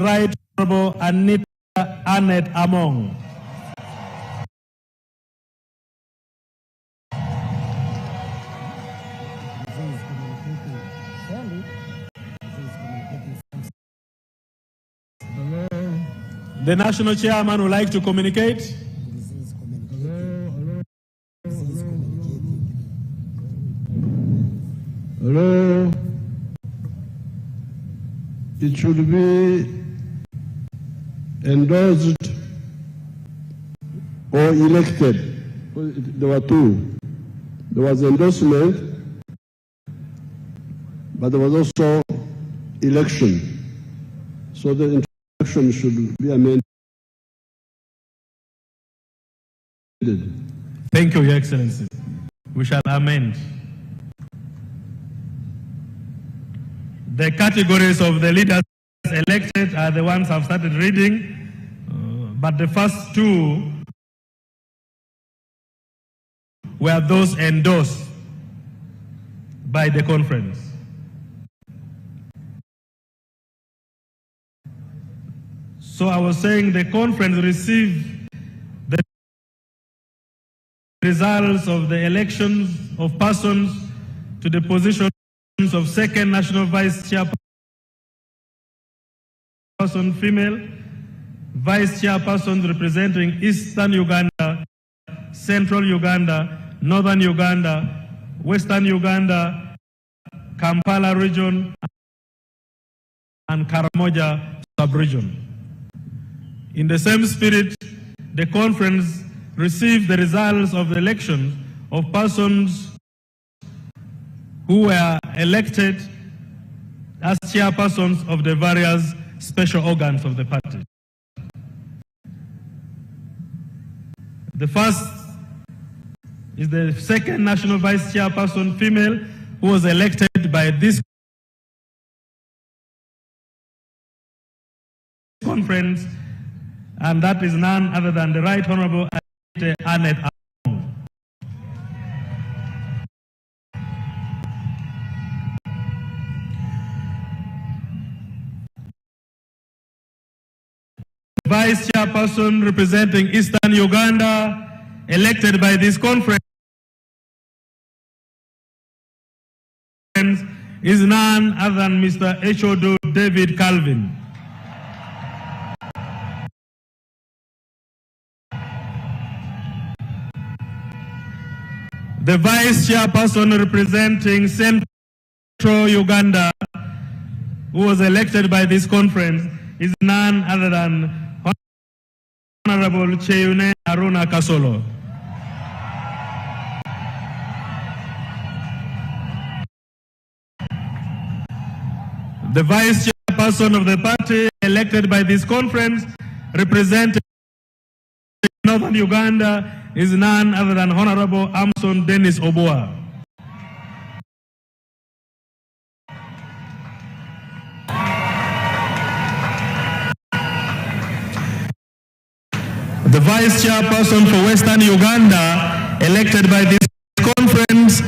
Right Honorable Anita Annette Among. The National Chairman would like to communicate. Hello. It should be endorsed or elected. There were two. There was endorsement, but there was also election. So the introduction should be amended. Thank you, Your Excellency. We shall amend. The categories of the leaders elected are the ones I've started reading, but the first two were those endorsed by the conference. So I was saying the conference received the results of the elections of persons to the positions of second national vice chairperson female, vice chairpersons representing Eastern Uganda, Central Uganda, Northern Uganda, Western Uganda, Kampala region, and Karamoja sub-region. In the same spirit, the conference received the results of the election of persons who were elected as chairpersons of the various special organs of the party. The first is the second national vice chairperson female, who was elected by this conference, and that is none other than the Right Honorable Annette Among. Vice chairperson representing Eastern Uganda, elected by this conference, is none other than Mr. Echodo David Calvin. The vice chairperson representing Central Uganda, who was elected by this conference, is none other than Honorable Cheune Aruna Kasolo. The vice chairperson of the party elected by this conference, representing Northern Uganda, is none other than Honorable Amson Dennis Oboa. The vice chairperson for Western Uganda, elected by this conference,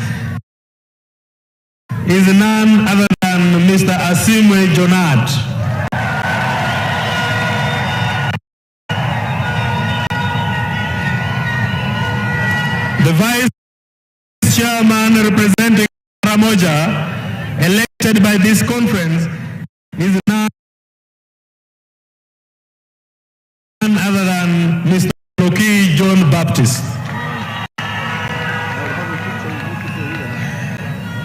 is none other than Mr. Asimwe Jonat. The vice chairman representing Karamoja, elected by this conference, is none other than Mr. Loki John Baptist.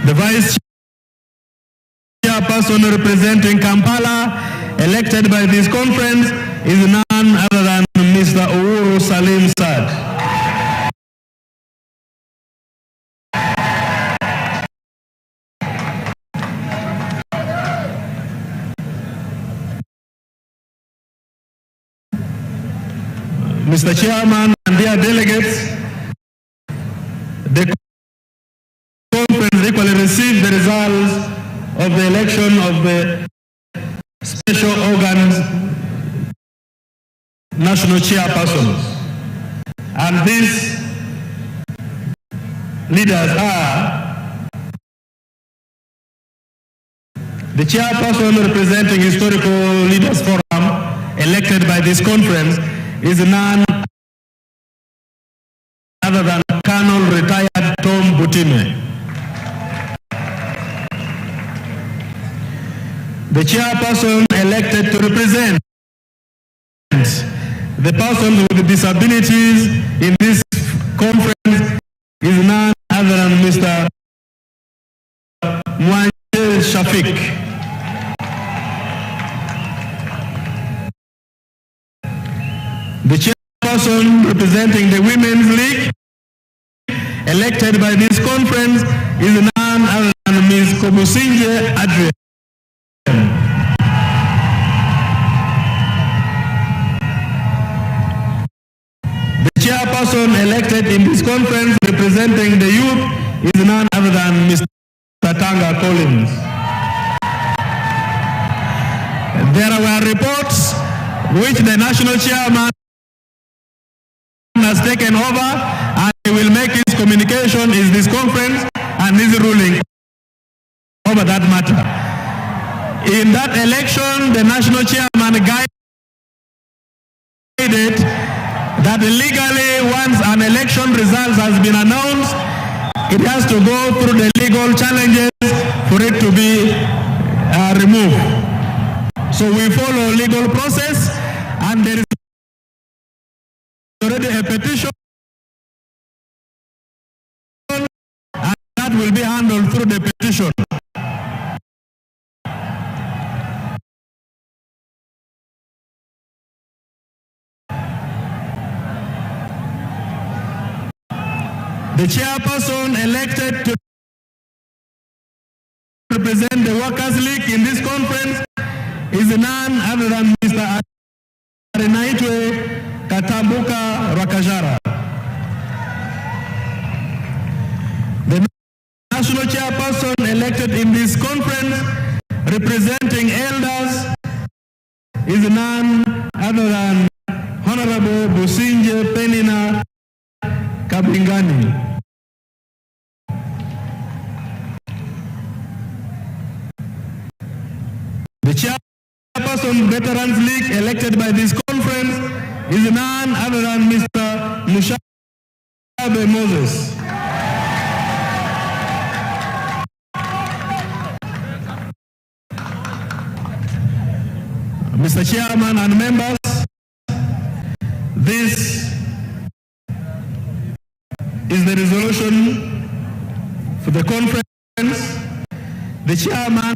The vice chairperson representing Kampala, elected by this conference, is none other than Mr. Uhuru Salim Sad. Mr. Chairman and dear delegates, the conference equally received the results of the election of the special organs national chairpersons. And these leaders are the chairperson representing Historical Leaders Forum, elected by this conference is none other than Colonel retired Tom Butime. The chairperson elected to represent the persons with disabilities in this conference is none other than Mr. Mwanje Shafik. The chairperson representing the Women's League elected by this conference is none other than Ms. Kobusinje Adrian. The chairperson elected in this conference representing the youth is none other than Mr. Tanga Collins. There were reports which the national chairman has taken over, and he will make his communication in this conference and his ruling over that matter. In that election, the national chairman guided that legally, once an election result has been announced, it has to go through the legal challenges for it to be removed. So we follow legal process, and there is already a petition, and that will be handled through the petition. The chairperson elected to represent the Workers' League in this conference is none other than Mr. Arenaitwe Katambuka Rakajara. The national chairperson elected in this conference representing elders is none other than Honorable Businje Penina Kabingani. The chairperson Veterans League elected by this conference is none other than Mr. Mushabe Moses. Mr. Chairman and members, this is the resolution for the conference. The chairman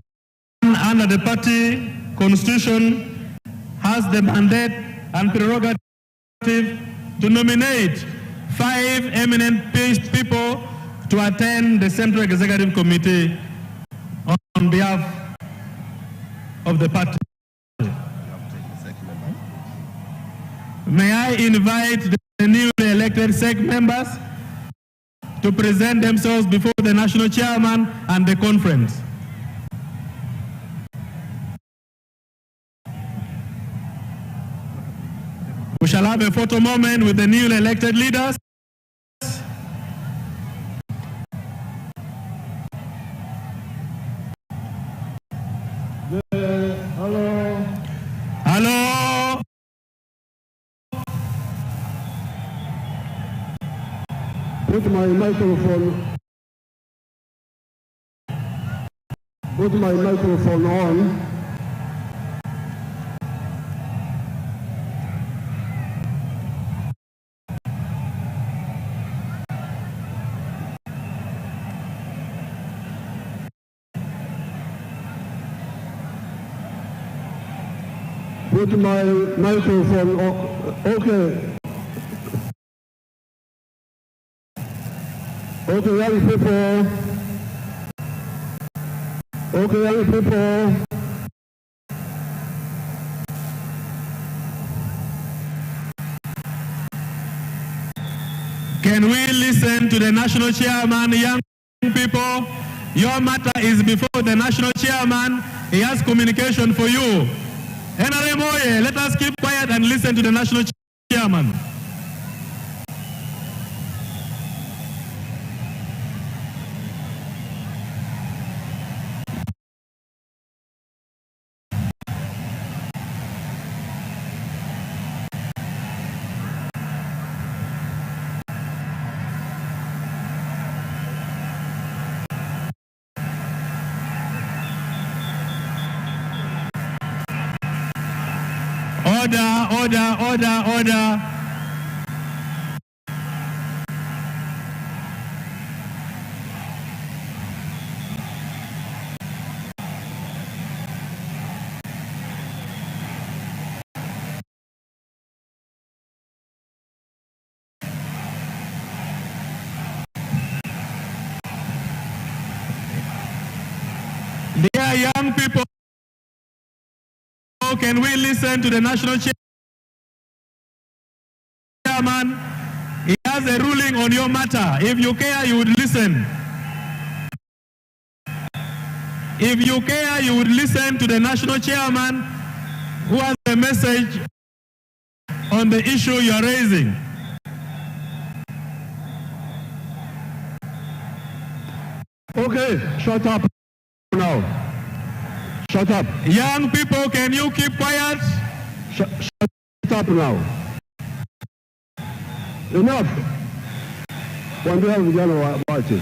under the party constitution has the mandate and prerogative to nominate 5 eminent people to attend the Central Executive Committee on behalf of the party. May I invite the newly elected SEC members to present themselves before the national chairman and the conference. We shall have a photo moment with the newly elected leaders. Hello. Hello. Put my microphone. Put my microphone on. Put my microphone on. Okay. Okay, young people. Okay, young people. Can we listen to the national chairman, young people? Your matter is before the national chairman. He has communication for you. Nrm Oye, let us keep quiet and listen to the national chairman. Order. Dear young people, can we listen to the national chairman? He has a ruling on your matter. If you care, you would listen. If you care, you would listen to the national chairman who has a message on the issue you are raising. Okay, shut up now. Shut up. Young people, can you keep quiet? Shut up now. Enough. One day we're going to watch it.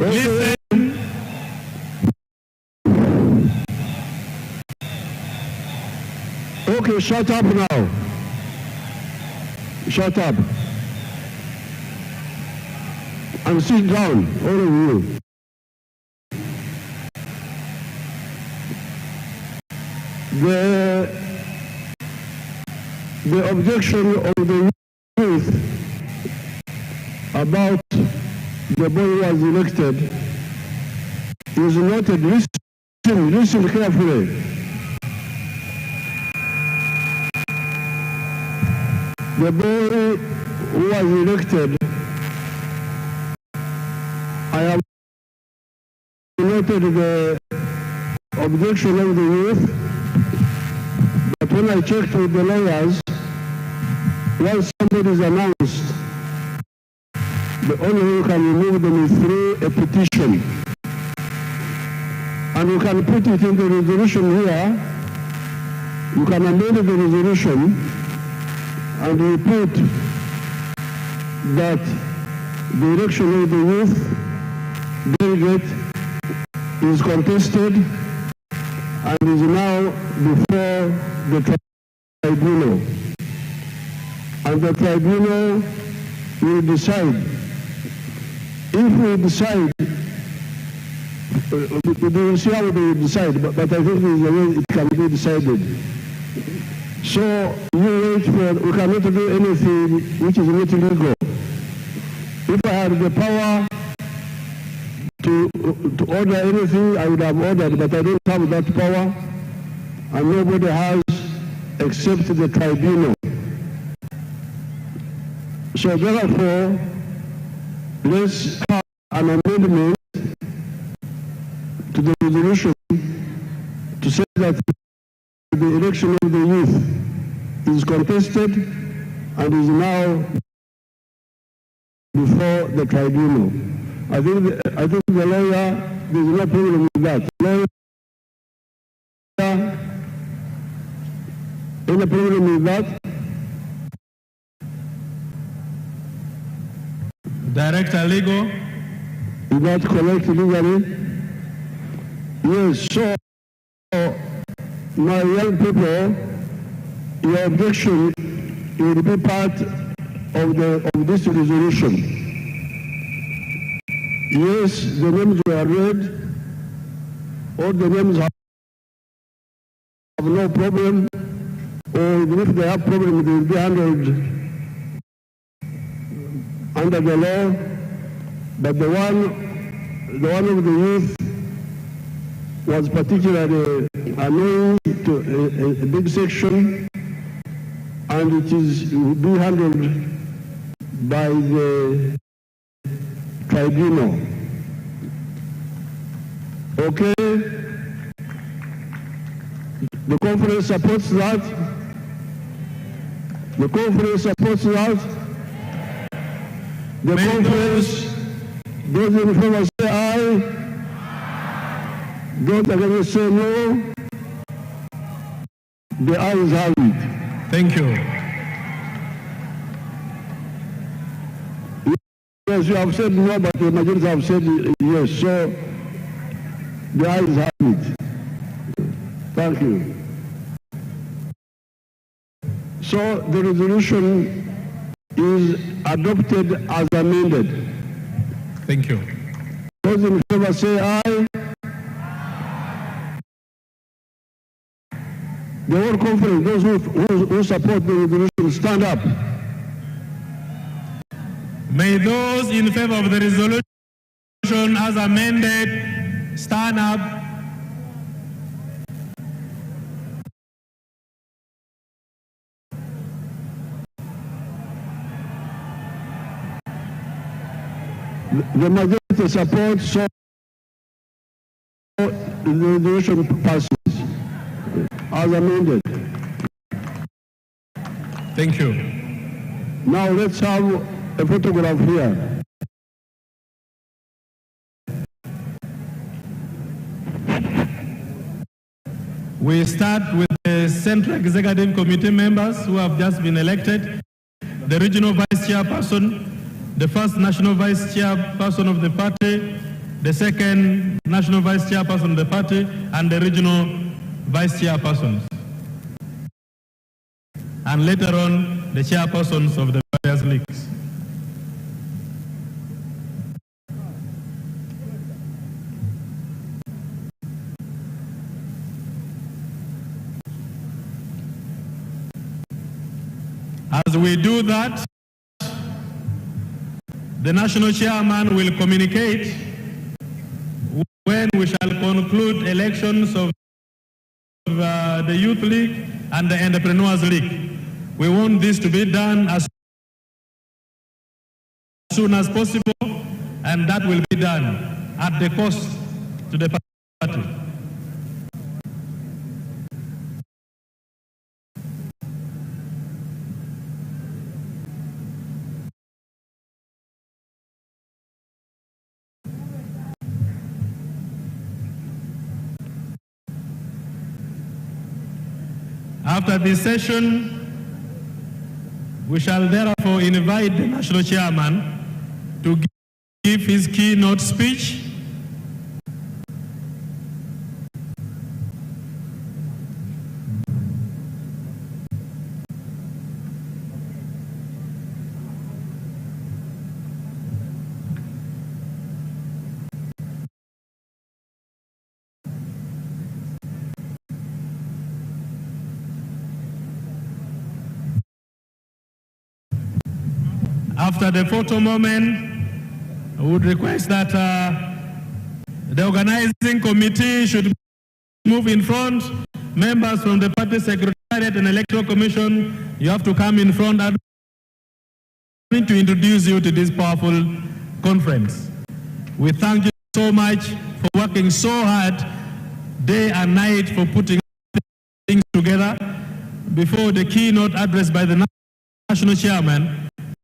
Listen. Okay, shut up now. Shut up. And sit down, all of you. The objection of the youth about the boy who was elected is noted. Listen carefully. The boy who was elected, I have noted the objection of the youth, but when I checked with the lawyers, once somebody is announced, the only way you can remove them is through a petition. And you can put it in the resolution here. You can amend the resolution and we put that the election of the youth delegate is contested and is now before the tribunal. And the tribunal will decide. If we decide, we will see how they decide, but I think there is a way it can be decided. So you wait for, we cannot do anything which is not legal. If I had the power to order anything, I would have ordered, but I don't have that power, and nobody has except the tribunal. So therefore, let's have an amendment to the resolution to say that the election of the youth is contested and is now before the tribunal. I think the lawyer, there is no problem with that. Lawyer, any problem with that? Director Legal. Is that correct legally? Yes, so my young people, your objection will be part of this resolution. Yes, the names were read. All the names have no problem, or even if they have problem, they will be handled under the law. But the one of the youth was particularly annoying to a big section, and it will be handled by the tribunal. Okay? The conference supports that. The conference supports that. The conference, those in favor say aye. Those against say no. The ayes have it. Thank you. Yes, you have said no, but the majority have said yes. So the ayes have it. Thank you. So the resolution is adopted as amended. Thank you. Those in favor say aye. The whole conference, those who support the resolution, stand up. May those in favor of the resolution as amended stand up. The majority supports, so the resolution passes as amended. Thank you. Now let's have a photograph here. We start with the Central Executive Committee members who have just been elected, the regional vice chairperson, the first national vice chairperson of the party, the second national vice chairperson of the party, and the regional vice chairpersons. And later on, the chairpersons of the various leagues. As we do that, the national chairman will communicate when we shall conclude elections of the Youth League and the Entrepreneurs League. We want this to be done as soon as possible, and that will be done at the cost to the party. After this session, we shall therefore invite the national chairman to give his keynote speech. After the photo moment, I would request that the organizing committee should move in front. Members from the party secretariat and electoral commission, you have to come in front. I'm going to introduce you to this powerful conference. We thank you so much for working so hard day and night for putting things together. Before the keynote address by the national chairman,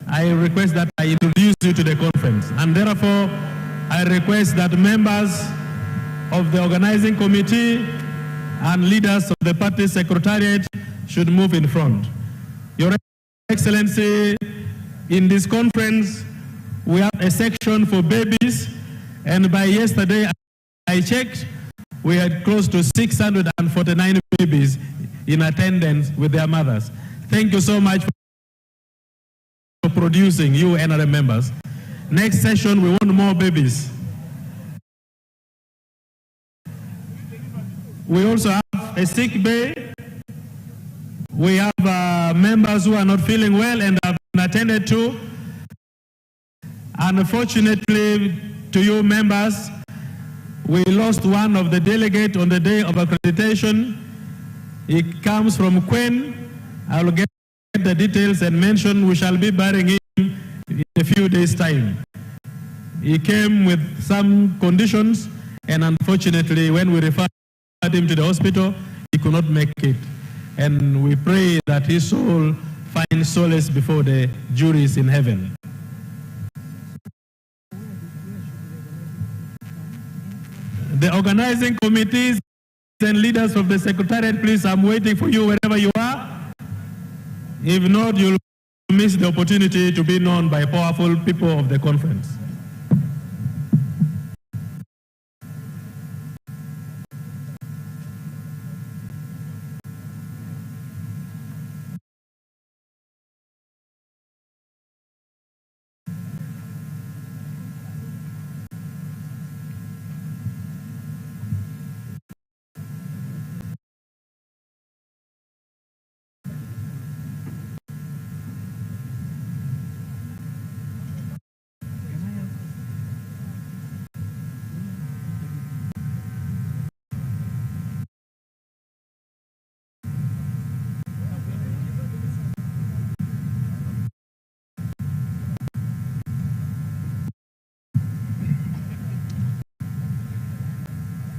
I request that I introduce you to the conference, and therefore I request that members of the organizing committee and leaders of the party secretariat should move in front. Your Excellency, in this conference we have a section for babies, and by yesterday I checked, we had close to 649 babies in attendance with their mothers. Thank you so much for producing, you NRM members. Next session, we want more babies. We also have a sick bay. We have members who are not feeling well and have been attended to. Unfortunately, to you members, we lost one of the delegates on the day of accreditation. He comes from Quen. I will get the details and mention we shall be burying him in a few days' time. He came with some conditions, and unfortunately when we referred him to the hospital, he could not make it. And we pray that his soul finds solace before the juries in heaven. The organizing committees and leaders of the secretariat, please, I'm waiting for you wherever you are. If not, you'll miss the opportunity to be known by powerful people of the conference.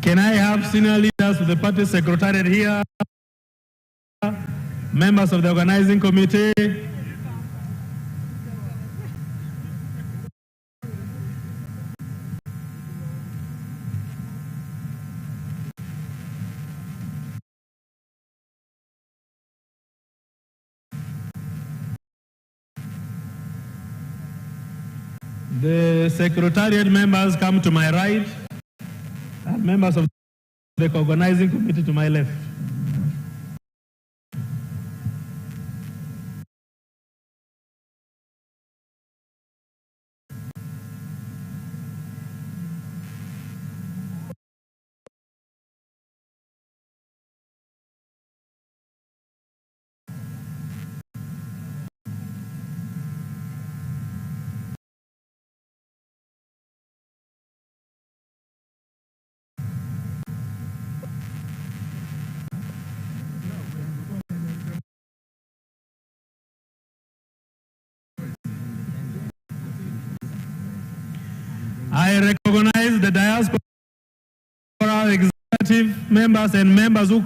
Can I have senior leaders of the party secretariat here, members of the organizing committee? The secretariat members come to my right, and members of the organizing committee to my left. I recognize the diaspora executive members and members who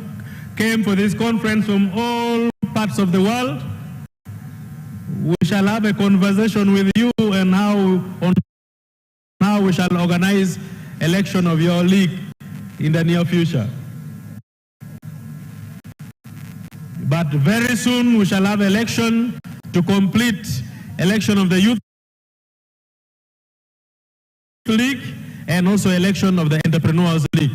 came for this conference from all parts of the world. We shall have a conversation with you and how we shall organize election of your league in the near future. But very soon we shall have election to complete election of the youth league and also election of the entrepreneurs league.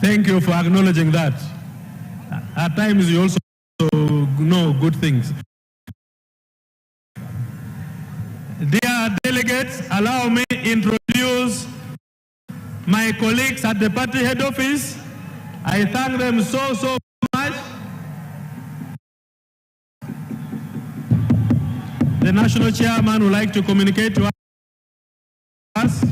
Thank you for acknowledging that. At times you also know good things. Dear delegates, allow me to introduce my colleagues at the party head office. I thank them so much. The national chairman would like to communicate to us.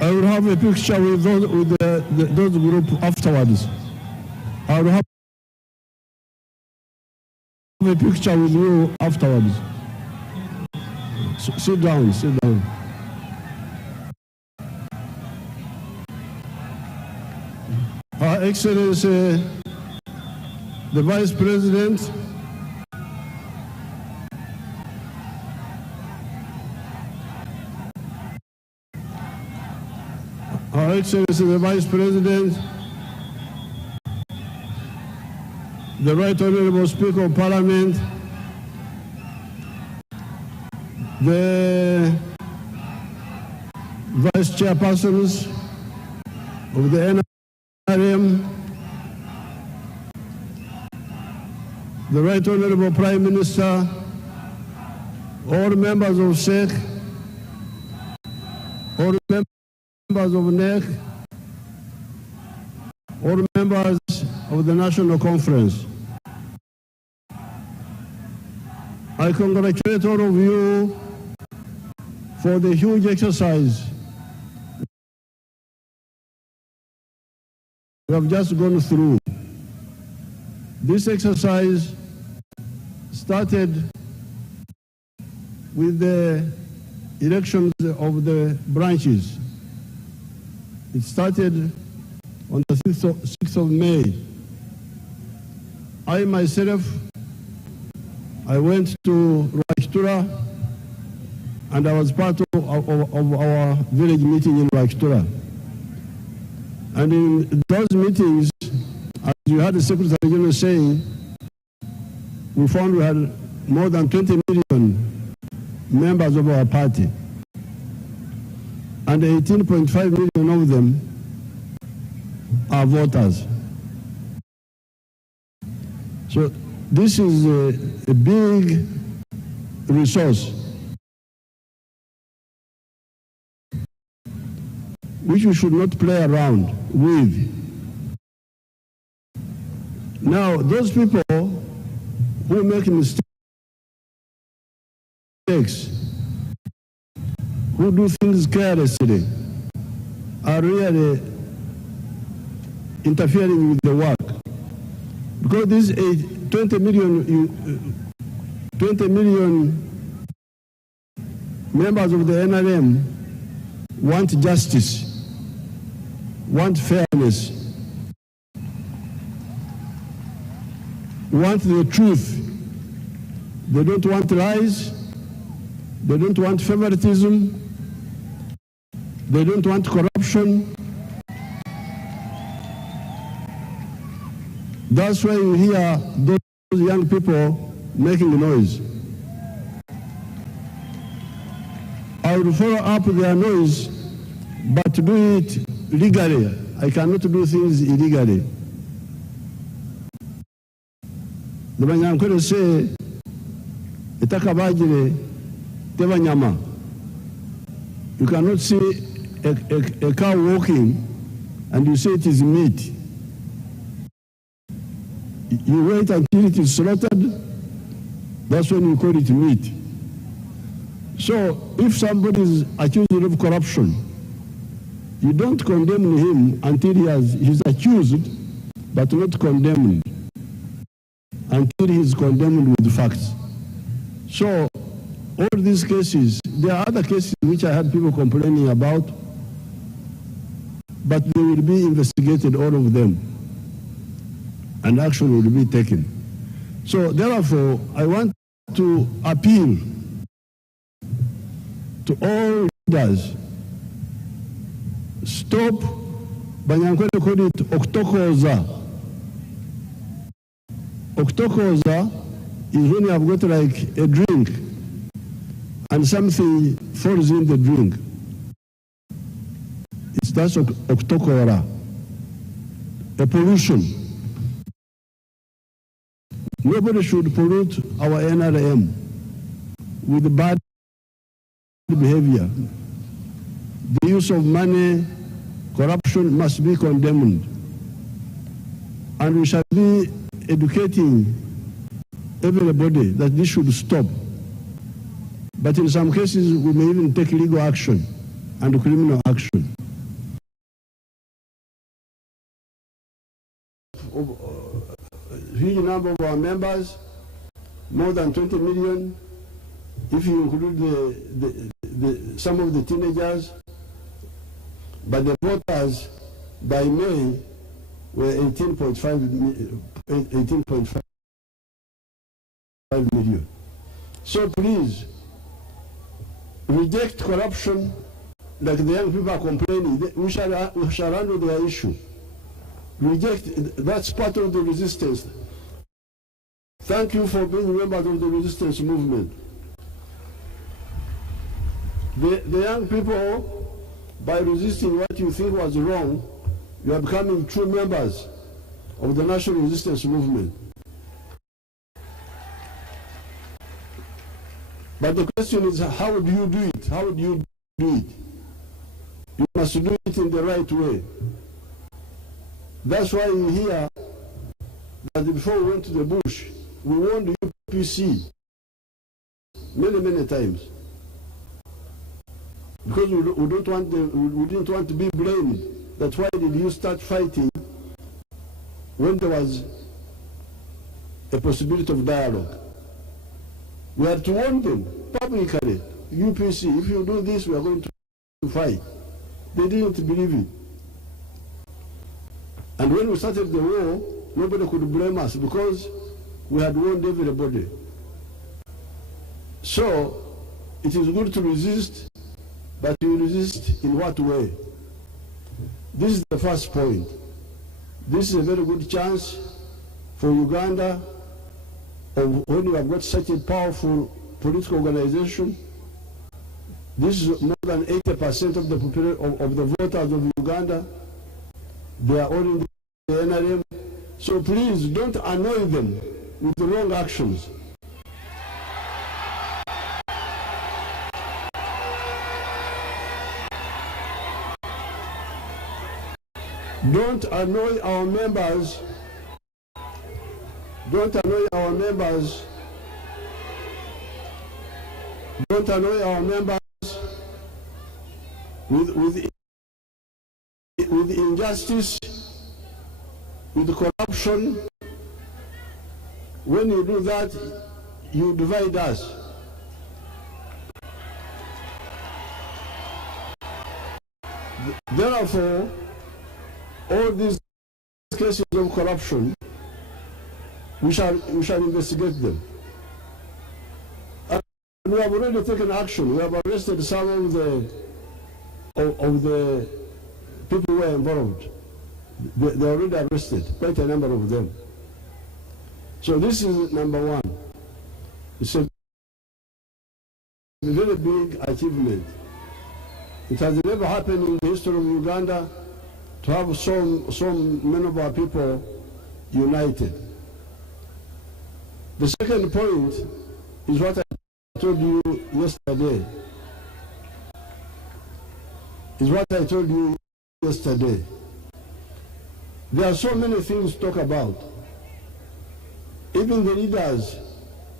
I will have a picture with those group afterwards. I will have a picture with you afterwards. Sit down, sit down. Her Excellency, the Vice President, Her Excellency the Vice President, the Right Honorable Speaker of Parliament, the Vice Chairpersons of the Nrm, the Right Honorable Prime Minister, all members of SEC, all members of NEC, all members of the National Conference. I congratulate all of you for the huge exercise we have just gone through. This exercise started with the elections of the branches. It started on the 6th of May. I myself, I went to Rwachtura, and I was part of our village meeting in Rwachtura. And in those meetings, as you had the Secretary General saying, we found we had more than 20 million members of our party. And 18.5 million of them are voters. So this is a big resource which we should not play around with. Now, those people who make mistakes, who do things carelessly, are really interfering with the work. Because these 20 million members of the NRM want justice, want fairness, want the truth. They don't want lies. They don't want favoritism. They don't want corruption. That's why you hear those young people making noise. I will follow up their noise, but do it legally. I cannot do things illegally. The Banyankole say, "Itakabajire tebanyama." You cannot see a cow walking and you say it is meat. You wait until it is slaughtered, that's when you call it meat. So if somebody is accused of corruption, you don't condemn him until he's accused, but not condemned, until he's condemned with facts. So all these cases, there are other cases which I had people complaining about, but they will be investigated, all of them, and action will be taken. So therefore, I want to appeal to all leaders, stop, Banyankole called it Oktokoza. Oktokoza is when you have got like a drink and something falls in the drink. That's Oktokora, a pollution. Nobody should pollute our NRM with bad behavior. The use of money, corruption must be condemned. And we shall be educating everybody that this should stop. But in some cases, we may even take legal action and criminal action. A huge number of our members, more than 20 million, if you include some of the teenagers, but the voters by May were 18.5 million. So please, reject corruption like the young people are complaining. We shall handle their issue. Reject, that's part of the resistance. Thank you for being members of the resistance movement. The young people, by resisting what you think was wrong, you are becoming true members of the national resistance movement. But the question is, how do you do it? How do you do it? You must do it in the right way. That's why you hear that before we went to the bush, we warned the UPC many times. Because we didn't want to be blamed. That's why did you start fighting when there was a possibility of dialogue? We had to warn them. publicly, UPC, if you do this, we are going to fight. They didn't believe it. And when we started the war, nobody could blame us because we had warned everybody. So, it is good to resist, but you resist in what way? This is the first point. This is a very good chance for Uganda, when you have got such a powerful political organization. This is more than 80% of the voters of Uganda. They are all in the NRM. So please don't annoy them with the wrong actions. Don't annoy our members. Don't annoy our members. Don't annoy our members with injustice, with corruption. When you do that, you divide us. Therefore, all these cases of corruption, we shall investigate them. And we have already taken action. We have arrested some of the people who were involved. They are already arrested, quite a number of them. So this is number one. It's a very big achievement. It has never happened in the history of Uganda to have so many of our people united. The second point is what I told you yesterday. There are so many things to talk about. Even the leaders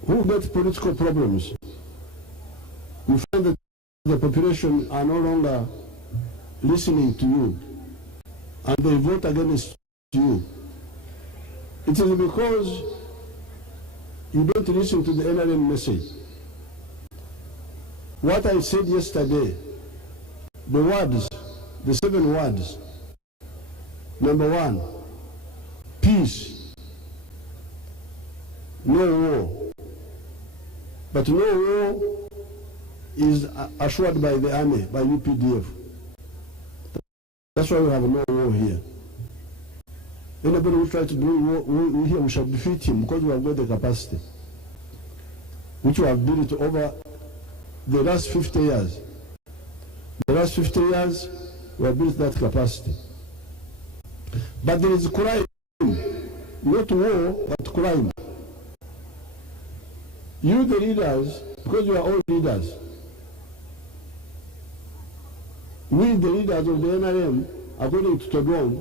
who get political problems, you find that the population are no longer listening to you, and they vote against you. It is because you don't listen to the NRM message. What I said yesterday, the words, the 7 words. Number 1, peace, no war. But no war is assured by the army, by UPDF. That's why we have no war here. Anybody who tries to do war here, we shall defeat him because we have got the capacity, which we have built over the last 50 years. The last 50 years, we have built that capacity. But there is crime, not war, but crime. You, the leaders, because you are all leaders, we, the leaders of the NRM, according to Todong,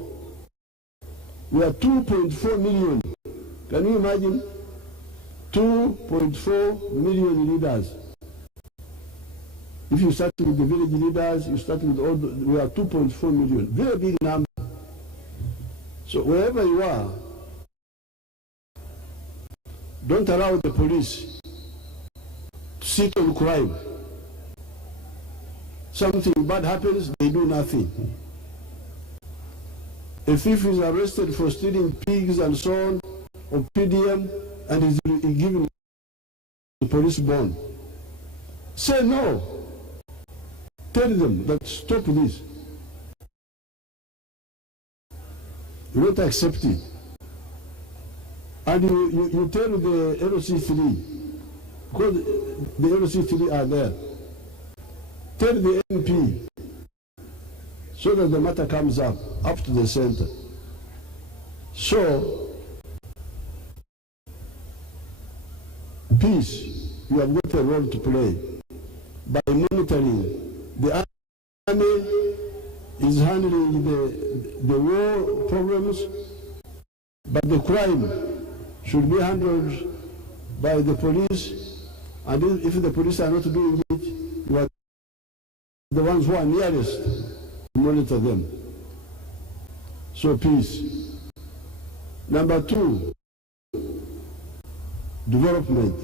we are 2.4 million. Can you imagine? 2.4 million leaders. If you start with the village leaders, you start with all we are 2.4 million. Very big number. So wherever you are, don't allow the police to sit on crime. Something bad happens, they do nothing. A thief is arrested for stealing pigs and so on, or PDM, and is given the police bond. Say no. Tell them that stop this. You don't accept it. And you tell the LOC3, because the LOC3 are there. Tell the MP, so that the matter comes up to the center. So, peace, you have got a role to play by monitoring. The army is handling the war problems, but the crime should be handled by the police, and if the police are not doing it, you are the ones who are nearest to monitor them. So peace. Number 2, development.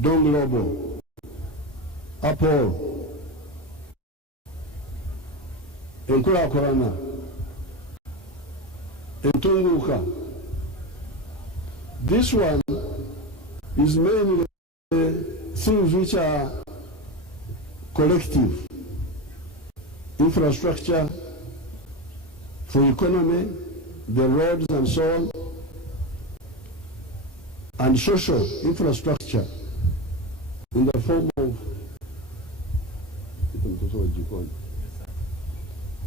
Don't global. Apol, Enkulakulana, Entunguka. This one is mainly things which are collective. Infrastructure for economy, the roads and so on, and social infrastructure in the form of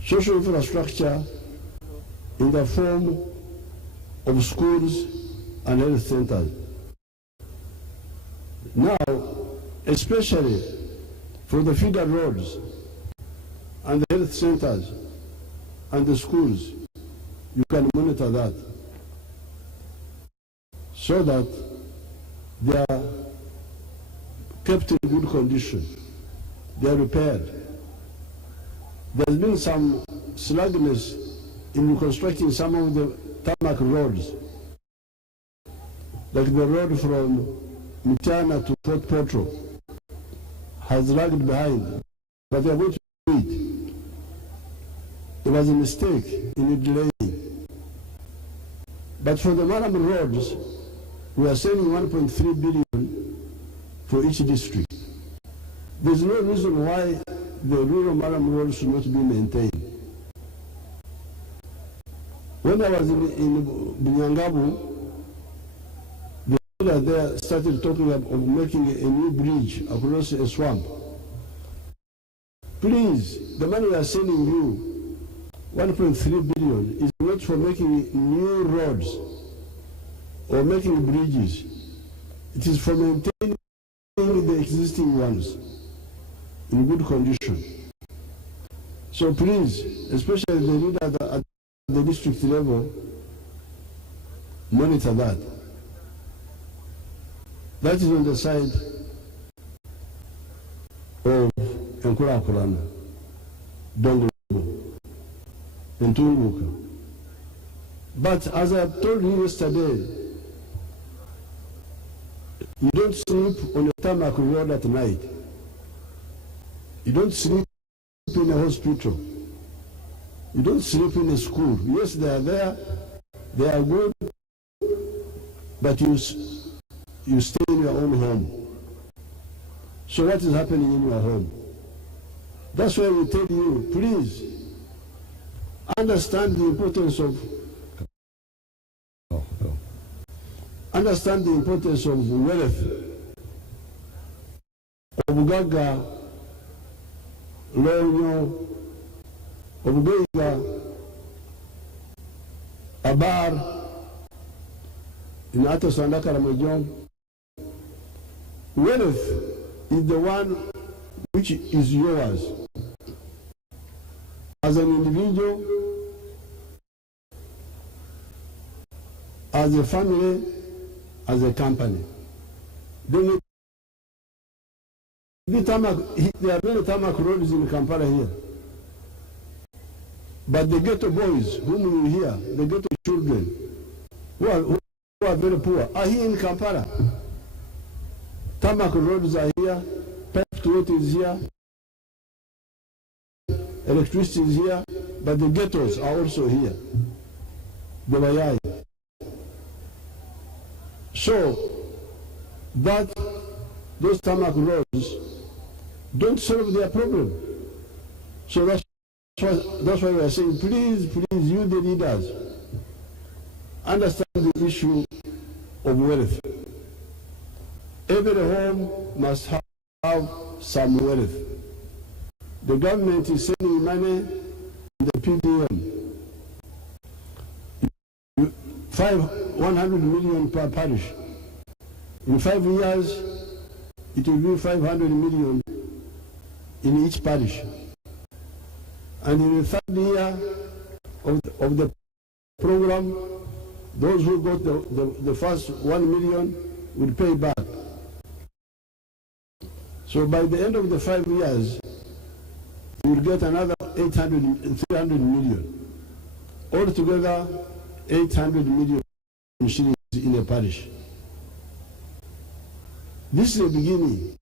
social infrastructure in the form of schools and health centers. Now, especially for the feeder roads and the health centers and the schools, you can monitor that so that they are kept in good condition, they are repaired. There's been some slackness in reconstructing some of the tarmac roads, like the road from Mitana to Port Potro has lagged behind, but they are going to do it. It was a mistake in it delaying. But for the Nrm roads, we are saving 1.3 billion for each district. There's no reason why the rural Nrm roads should not be maintained. When I was in Bunyangabu, the leader there started talking of making a new bridge across a swamp. Please, the money we are sending you, 1.3 billion, is not for making new roads or making bridges. It is for maintaining the existing ones in good condition. So please, especially the leader at the district level, monitor that. That is on the side of Enkulakulana, Dongolobo, and Tunguka. But as I told you yesterday, you don't sleep on a tarmac road at night. You don't sleep in a hospital. You don't sleep in a school. Yes, they are there. They are good. But you stay in your own home. So what is happening in your home? That's why we tell you, please, understand the importance of wealth, of Gaga, Lonyo, of Bega, Abar, in Atos and Akaramajong. Wealth is the one which is yours as an individual, as a family, as a company. There are many tarmac roads in Kampala here. But the ghetto boys whom you hear, the ghetto children, who are very poor, are here in Kampala. Tarmac roads are here, piped water is here, electricity is here, but the ghettos are also here. The Bayai. So that those tarmac roads don't solve their problem. So that's why we are saying, please, you the leaders, understand the issue of wealth. Every home must have some wealth. The government is sending money in the PDM. 100 million per parish. In 5 years, it will be 500 million in each parish. And in the 3rd year of the program, those who got the first 1 million will pay back. So by the end of the 5 years, you will get another 300 million. Altogether, 800 million shillings in a parish. This is the beginning.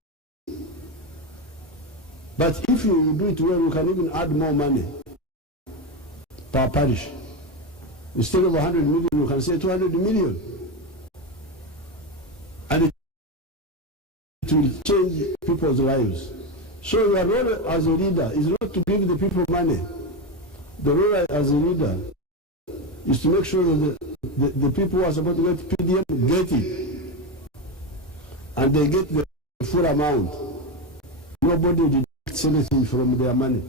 But if you do it well, you can even add more money per parish. Instead of 100 million, you can say 200 million. And it will change people's lives. So your role as a leader is not to give the people money. The role as a leader is to make sure that the people who are supposed to get PDM get it. And they get the full amount. Nobody deducts anything from their money.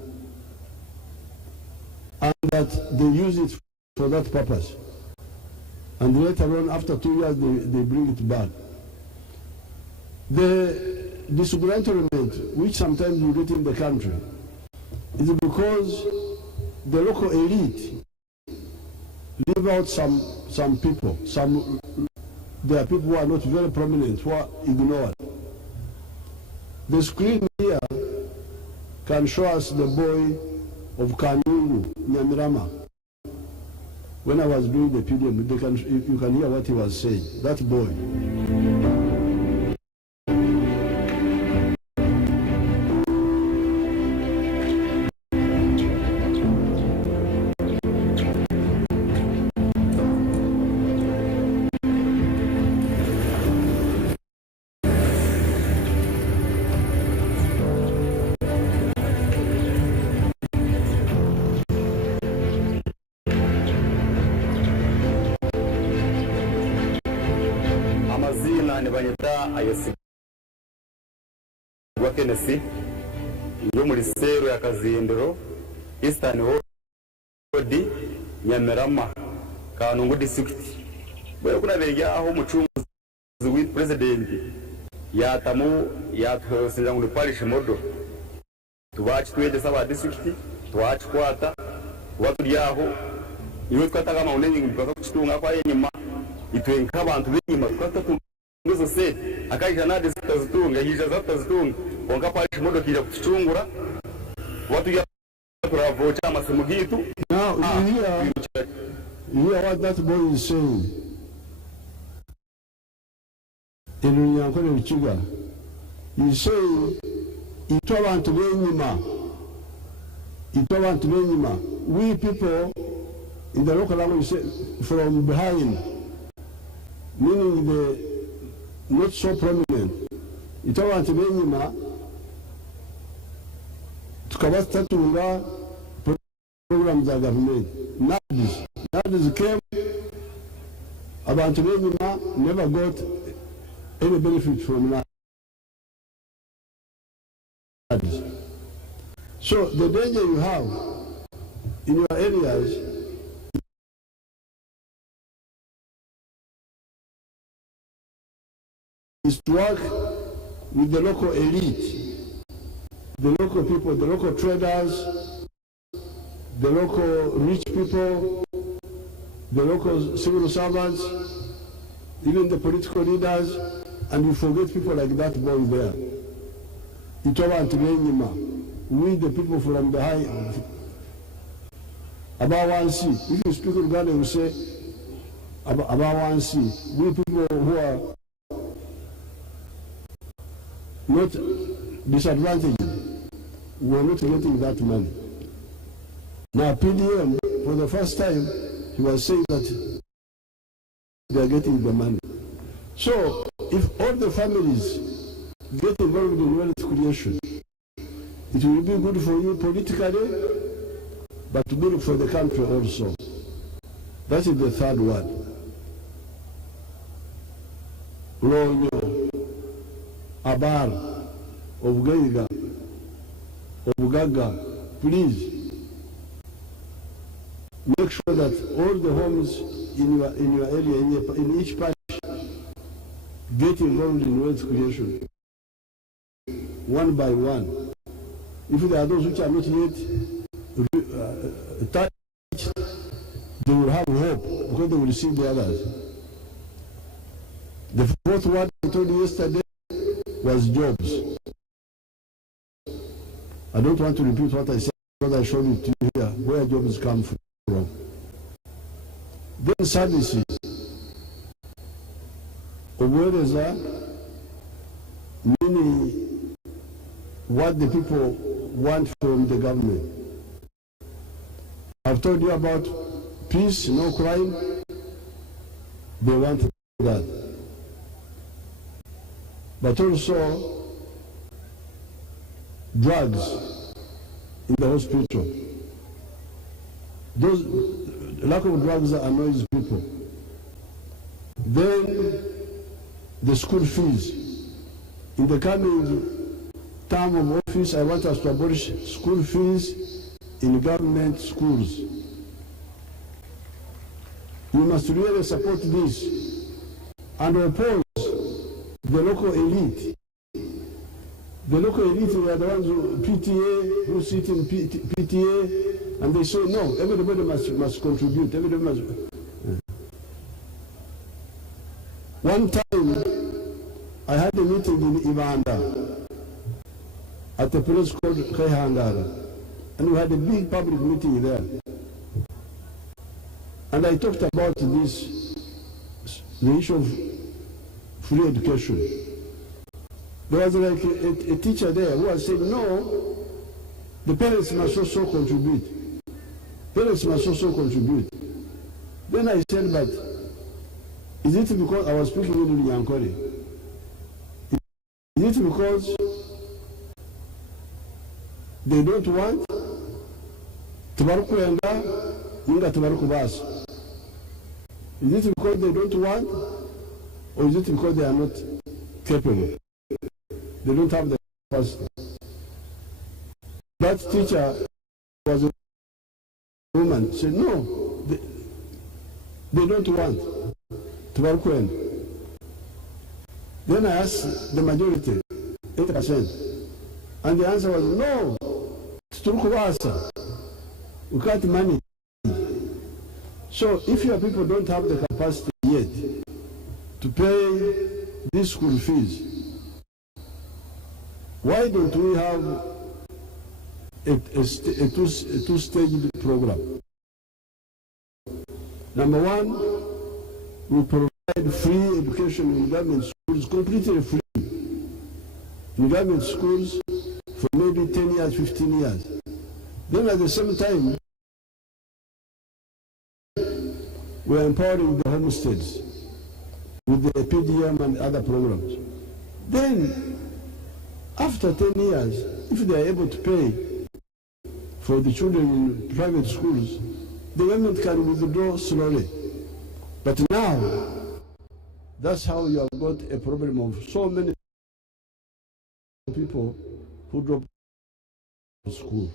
And that they use it for that purpose. And later on, after 2 years, they bring it back. The disgruntlement, which sometimes you get in the country, is because the local elite leave out some people. There are people who are not very prominent, who are ignored. The screen here can show us the boy of Kanungu, Nrm. When I was doing the PDM, you can hear what he was saying. That boy. Kenesi yo muri sero ya Kazindiro Eastern Ward Nyamerama Kanungu district bwe kuna beja aho mucunguzi with president yatamu yathosinja ngo parish modo tubachi tweje saba district tubachi kwata watu yaho iyo twataka maunenyi ngibaka kuchitunga kwa yenyima itwenka abantu benyima twatatu nguzo se akaisha na district zitunga hija zatazitunga onka parish modo kija kuchungura watu ya turavocha amasimu gitu. Now you hear what that boy is saying. In Yankole Vichuga, he's saying itobantu benyima. We people in the local language say from behind, meaning the not so prominent. Itobantu benyima tukabastatunga programs za government. NADS came, abantu benyima never got any benefit from NADS. So the danger you have in your areas is to work with the local elite, the local people, the local traders, the local rich people, the local civil servants, even the political leaders, and you forget people like that boy there. We the people from the high, about 1C. If you speak Uganda, you say about 1C. We people who are not disadvantaged, we are not getting that money. Now PDM, for the first time, he was saying that they are getting the money. So if all the families get involved in wealth creation, it will be good for you politically, but good for the country also. That is the third one. Ronyo, Abar, Obgeiga, Obugaga, please make sure that all the homes in your area, in each parish, get involved in wealth creation, one by one. If there are those which are not yet touched, they will have hope because they will see the others. The fourth one I told you yesterday was jobs. I don't want to repeat what I said, but I showed it to you here, where jobs come from. Then services. Obuereza, meaning what the people want from the government. I've told you about peace, no crime. They want that. But also drugs in the hospital. Those lack of drugs annoys people. Then the school fees. In the coming term of office, I want us to abolish school fees in government schools. We must really support this and oppose the local elite. The local elite are the ones who PTA, who sit in PTA, and they say, no, everybody must contribute. Everybody must. One time, I had a meeting in Ivanda at a place called Kehangara, and we had a big public meeting there. And I talked about this, the issue of free education. There was like a teacher there who was saying, no, the parents must also contribute. Parents must also contribute. Then I said, but is it because I was speaking in Yankore? Is it because they don't want Tubarukuenda, Ninga Tubarukubas? Is it because they don't want, or is it because they are not capable? They don't have the capacity. That teacher was a woman. Said, no, they don't want Tubarukuenda. Then I asked the majority, 8%, and the answer was no, Turkubasa. We can't manage. So if your people don't have the capacity yet to pay these school fees, why don't we have a two-stage program? Number one, we provide free education in government schools, completely free, in government schools for maybe 10 years, 15 years. Then at the same time, we are empowering the homesteads with the PDM and other programs. Then, after 10 years, if they are able to pay for the children in private schools, the government can withdraw slowly. But now, that's how you have got a problem of so many people who drop school.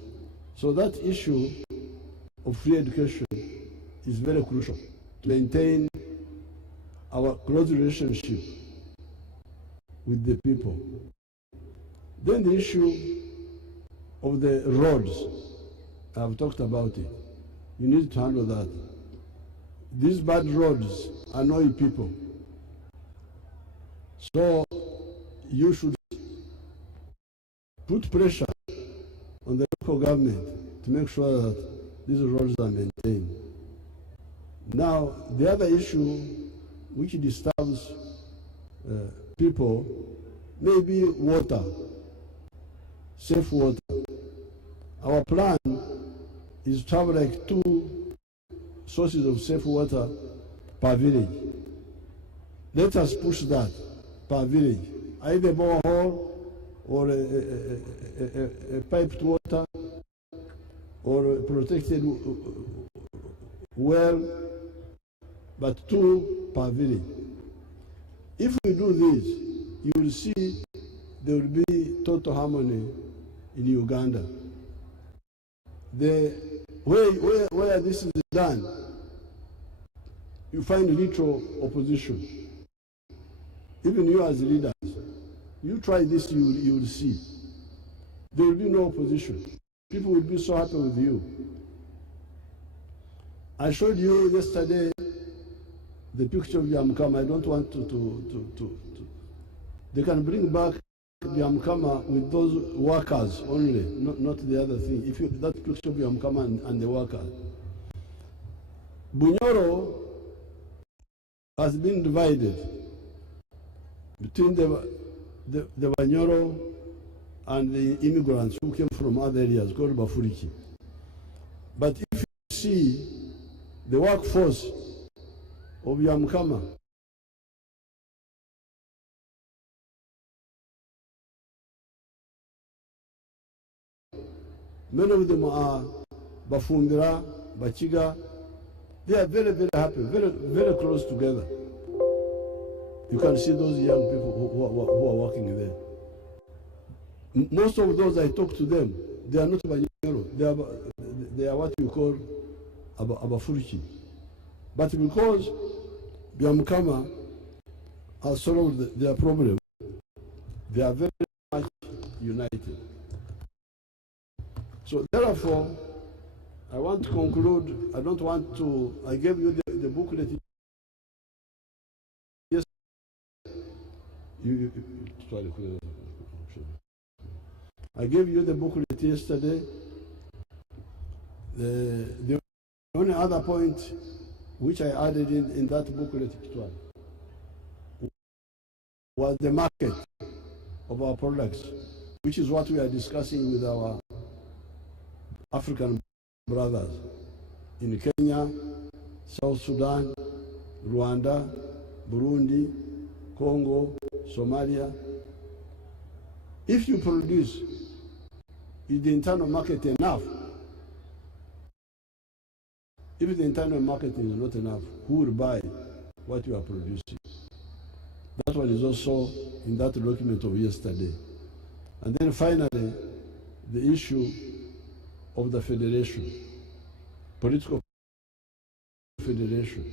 So that issue of free education is very crucial to maintain our close relationship with the people. Then the issue of the roads, I've talked about it. You need to handle that. These bad roads annoy people. So you should put pressure on the local government to make sure that these roads are maintained. Now, the other issue which disturbs people may be water, safe water. Our plan is to have like 2 sources of safe water per village. Let us push that per village, either borehole or a piped water or a protected well, but 2 per village. If we do this, you will see there will be total harmony in Uganda. Where this is done, you find little opposition. Even you as leaders, you try this, you will see. There will be no opposition. People will be so happy with you. I showed you yesterday the picture of Yamkama. I don't want to. They can bring back Yamkama with those workers only, not the other thing. If that picture of Yamkama and the workers. Bunyoro has been divided between the Banyoro and the immigrants who came from other areas called Bafuriki. But if you see the workforce of Yamkama, many of them are Bafundira, Bachiga. They are very, very happy, very, very close together. You can see those young people who are working there. Most of those I talk to them, they are not Banyero. They are what you call Abafuriki. But because Byamkama has solved their problem, they are very much united. So therefore, I want to conclude. I don't want to. I gave you the booklet. Yes. Sorry. I gave you the booklet yesterday. The only other point which I added in that booklet was the market of our products, which is what we are discussing with our African brothers in Kenya, South Sudan, Rwanda, Burundi, Congo, Somalia. If you produce, is the internal market enough? If the internal market is not enough, who will buy what you are producing? That one is also in that document of yesterday. And then finally, the issue of the federation, political federation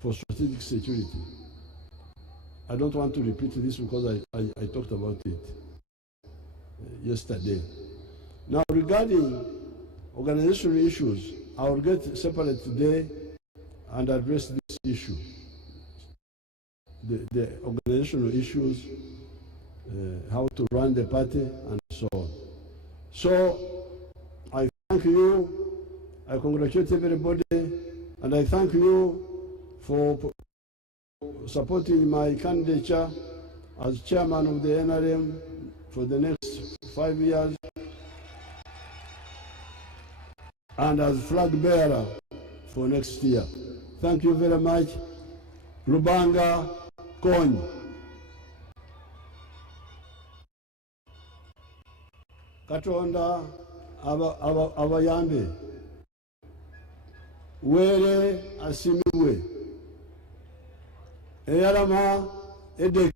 for strategic security. I don't want to repeat this because I talked about it yesterday. Now regarding organizational issues, I will get separate today and address this issue. The organizational issues, how to run the party and so on. So I thank you, I congratulate everybody, and I thank you for supporting my candidature as chairman of the NRM for the next 5 years and as flag bearer for next year. Thank you very much. Lubanga Kony. Katonda abayambe were asimibwe eyalama edeke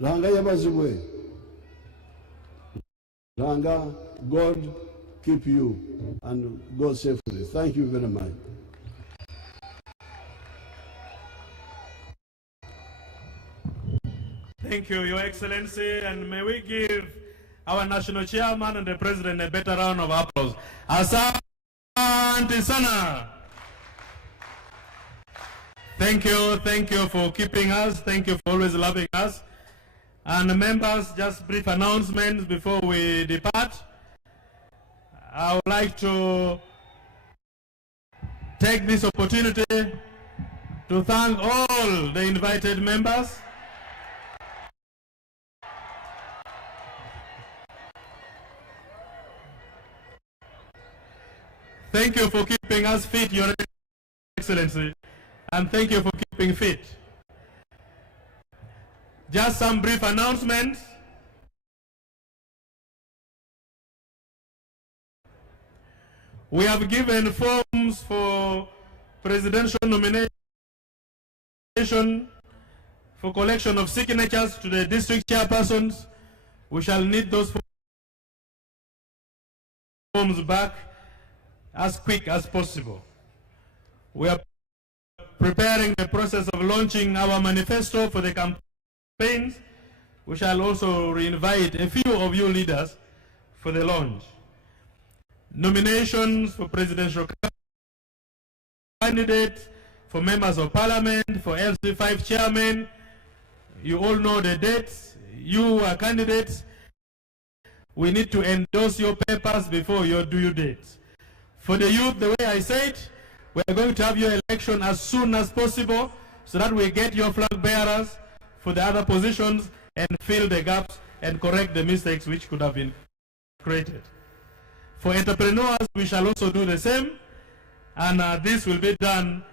langa yabazibwe langa. God keep you and go safely. Thank you very much. Thank you, Your Excellency, and may we give our national chairman and the president a better round of applause. Asante sana. Thank you for keeping us. Thank you for always loving us. And members, just brief announcements before we depart. I would like to take this opportunity to thank all the invited members. Thank you for keeping us fit, Your Excellency, and thank you for keeping fit. Just some brief announcements. We have given forms for presidential nomination for collection of signatures to the district chairpersons. We shall need those forms back as quick as possible. We are preparing the process of launching our manifesto for the campaigns. We shall also re-invite a few of you leaders for the launch. Nominations for presidential candidates, for members of parliament, for LC5 chairmen. You all know the dates. You are candidates. We need to endorse your papers before your due dates. For the youth, the way I said, we are going to have your election as soon as possible so that we get your flag bearers for the other positions and fill the gaps and correct the mistakes which could have been created. For entrepreneurs, we shall also do the same, and this will be done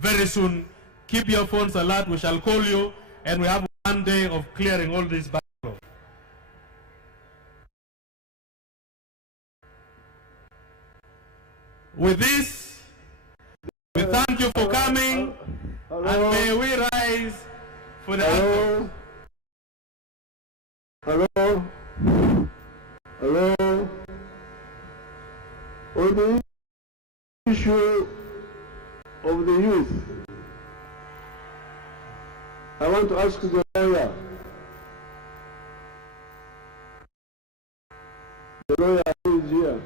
very soon. Keep your phones alert, we shall call you, and we have 1 day of clearing all this backlog. With this, we thank you for coming, and may we rise for the anthem. Hello? Hello? On the issue of the youth, I want to ask the lawyer. The lawyer who is here.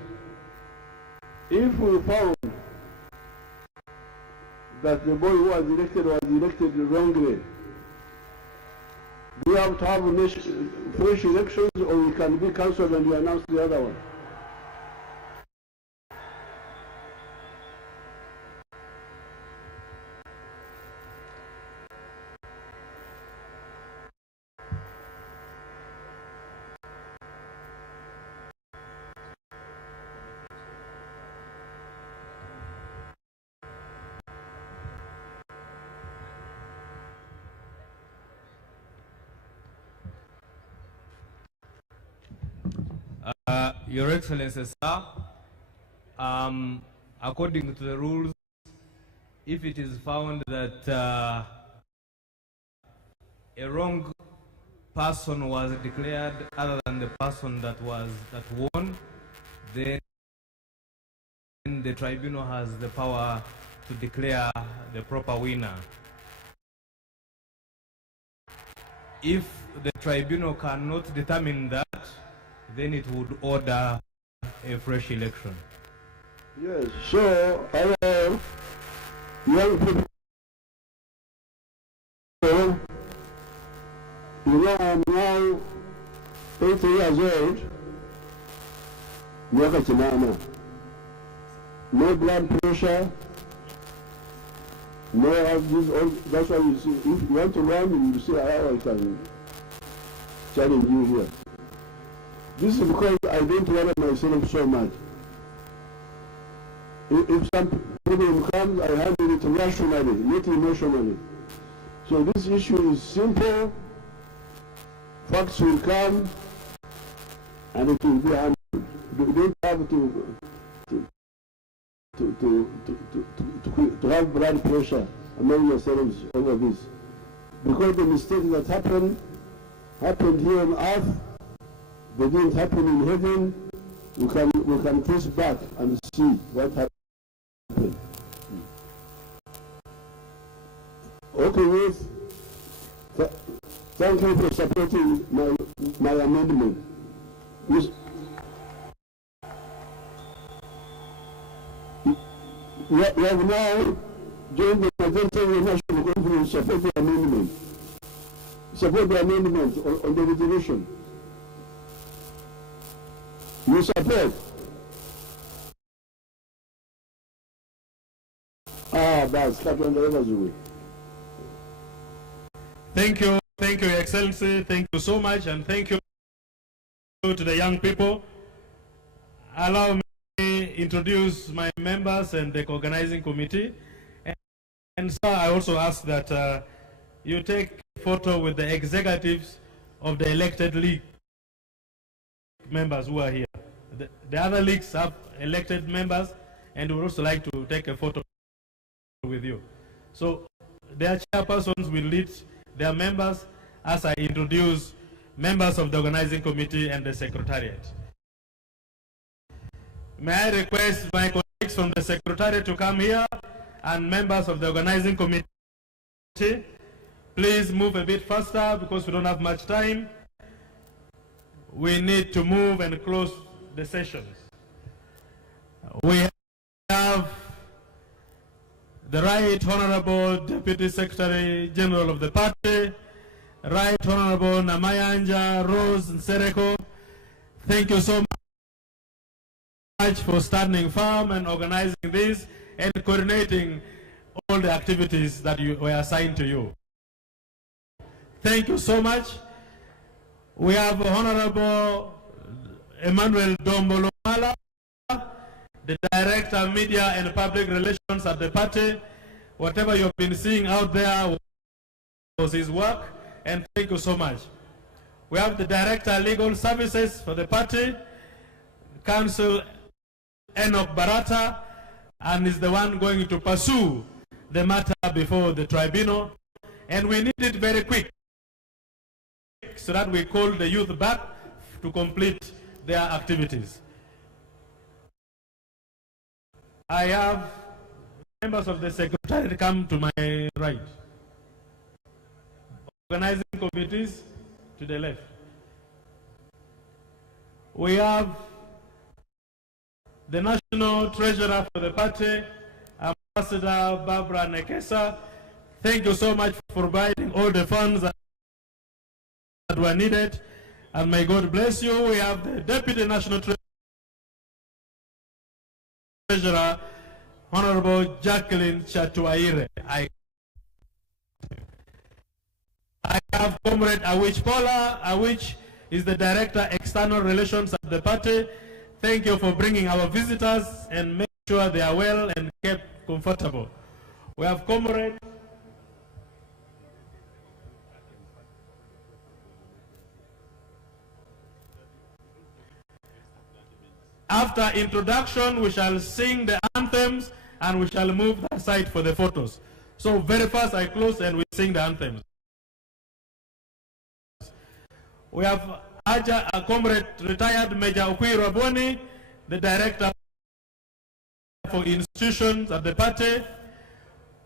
If we found that the boy who was elected wrongly, do we have to have fresh elections, or we can be cancelled and we announce the other one? Your Excellency, sir, according to the rules, if it is found that a wrong person was declared other than the person that won, then the tribunal has the power to declare the proper winner. If the tribunal cannot determine that, then it would order a fresh election. Yes, so our young people, you know, I'm now 80 years old, no blood pressure, no of this, that's why you see, if you want to run, you see how I can challenge you here. This is because I don't worry myself so much. If some problem comes, I handle it rationally, not emotionally. So this issue is simple. Facts will come, and it will be handled. You don't have to have blood pressure among yourselves over this, because the mistake that happened here on earth. They didn't happen in heaven. We can trace back and see what happened. Okay, Ruth. Thank you for supporting my amendment. You have now joined the majority of the National Conference to support the amendment. Support the amendment on the resolution. You support? That's Captain Way. Thank you, Your Excellency. Thank you so much, and thank you to the young people. Allow me to introduce my members and the organizing committee. And so I also ask that you take a photo with the executives of the elected league members who are here. The other leagues have elected members, and we would also like to take a photo with you. So their chairpersons will lead their members as I introduce members of the organizing committee and the secretariat. May I request my colleagues from the secretariat to come here, and members of the organizing committee, please move a bit faster because we don't have much time. We need to move and close the sessions. We have the Right Honorable Deputy Secretary General of the party, Right Honorable Namayanja Rose Nsereko. Thank you so much for standing firm and organizing this and coordinating all the activities that were assigned to you. Thank you so much. We have Honorable Emmanuel Dombolomala, the Director of Media and Public Relations at the party. Whatever you've been seeing out there was his work, and thank you so much. We have the Director of Legal Services for the party, Council Enoch Barata, and is the one going to pursue the matter before the tribunal. And we need it very quick so that we call the youth back to complete their activities. I have members of the Secretariat come to my right. Organizing committees to the left. We have the National Treasurer for the party, Ambassador Barbara Nekesa. Thank you so much for providing all the funds that were needed, and may God bless you. We have the Deputy National Treasurer, Honorable Jacqueline Chatuaire. I have Comrade Awich Paula. Awich is the Director, External Relations at the party. Thank you for bringing our visitors and make sure they are well and kept comfortable. We have Comrade After introduction, we shall sing the anthems and we shall move aside for the photos. So very fast I close and we sing the anthems. We have Comrade Retired Major Okwiri Raboni, the Director for Institutions at the party.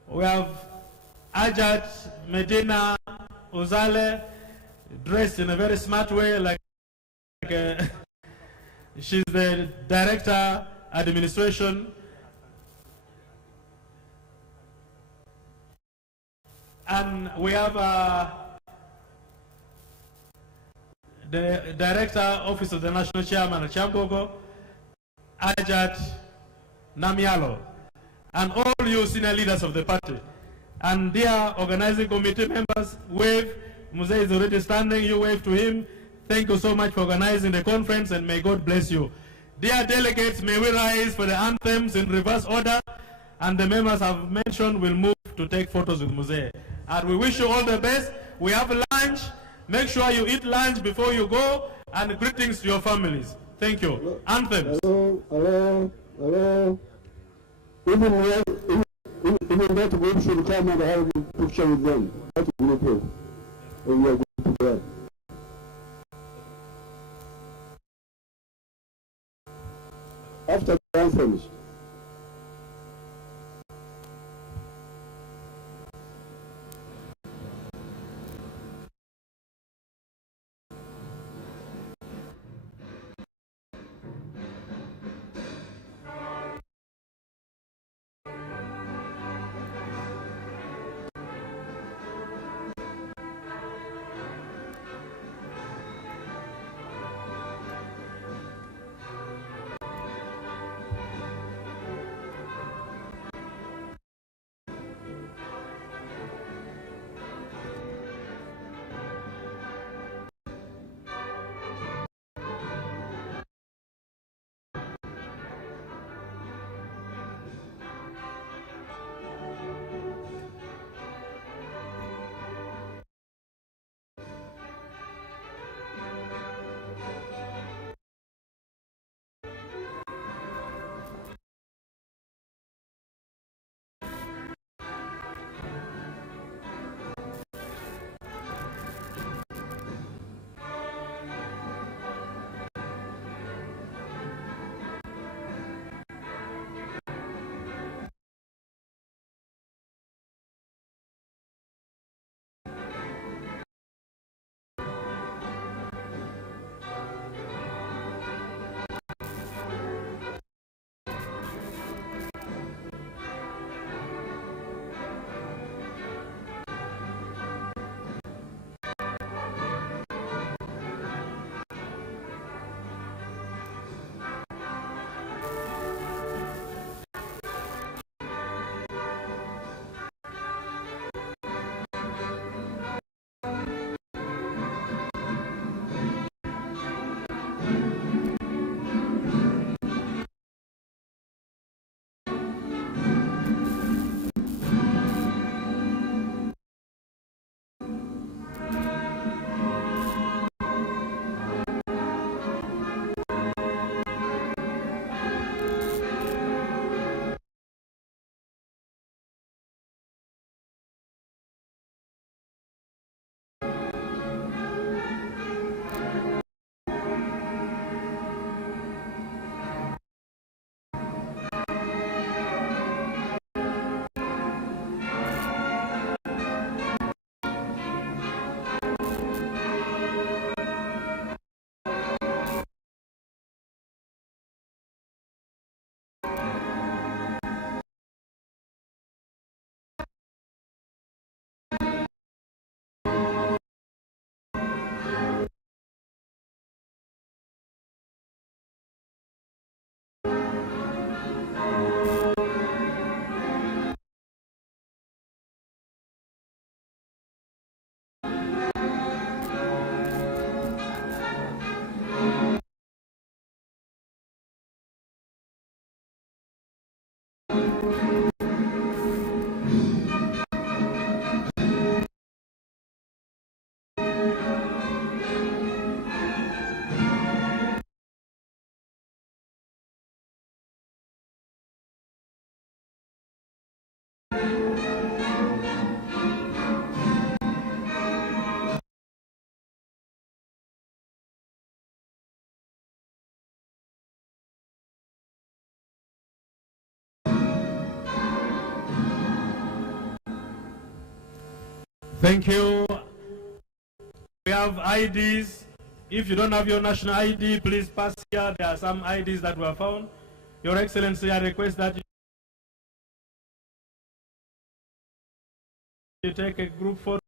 We have Ajat Medina Ozale, dressed in a very smart way, like she's the Director Administration. And we have the Director, Office of the National Chairman, Chambogo, Ajat Namialo, and all you senior leaders of the party. And dear organizing committee members, wave. Muse is already standing, you wave to him. Thank you so much for organizing the conference, and may God bless you. Dear delegates, may we rise for the anthems in reverse order, and the members have mentioned will move to take photos with Muse. And we wish you all the best. We have lunch. Make sure you eat lunch before you go, and greetings to your families. Thank you. Anthems. Hello. Even that group should come and have a picture with them. That group. And we are going to that. After the anthems. Thank you. We have IDs. If you don't have your national ID, please pass here. There are some IDs that were found. Your Excellency, I request that you take a group photo.